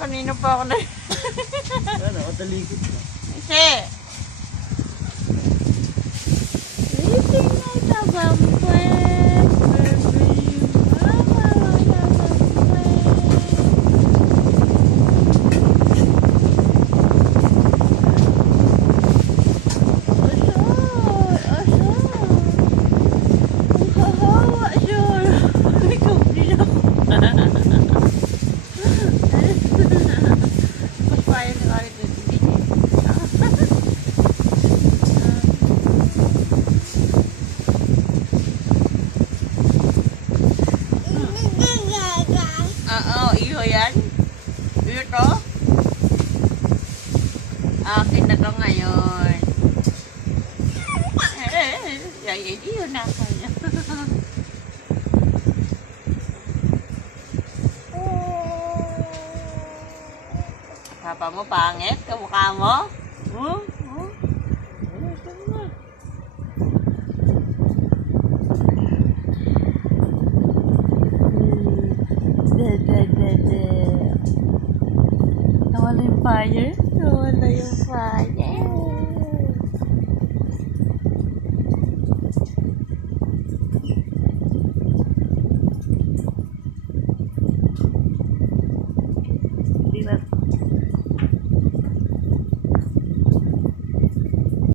Kanina pa ako na. Ano, matalikod na. Kasi. Eating like a vampire, baby, mama like a vampire. Oo, iyo yan. Iyo to. Akin na to ngayon. Ay, iyo na kaya. Papa mo pangit, kamukha mo? Nawala yung fire? Nawala yung fire.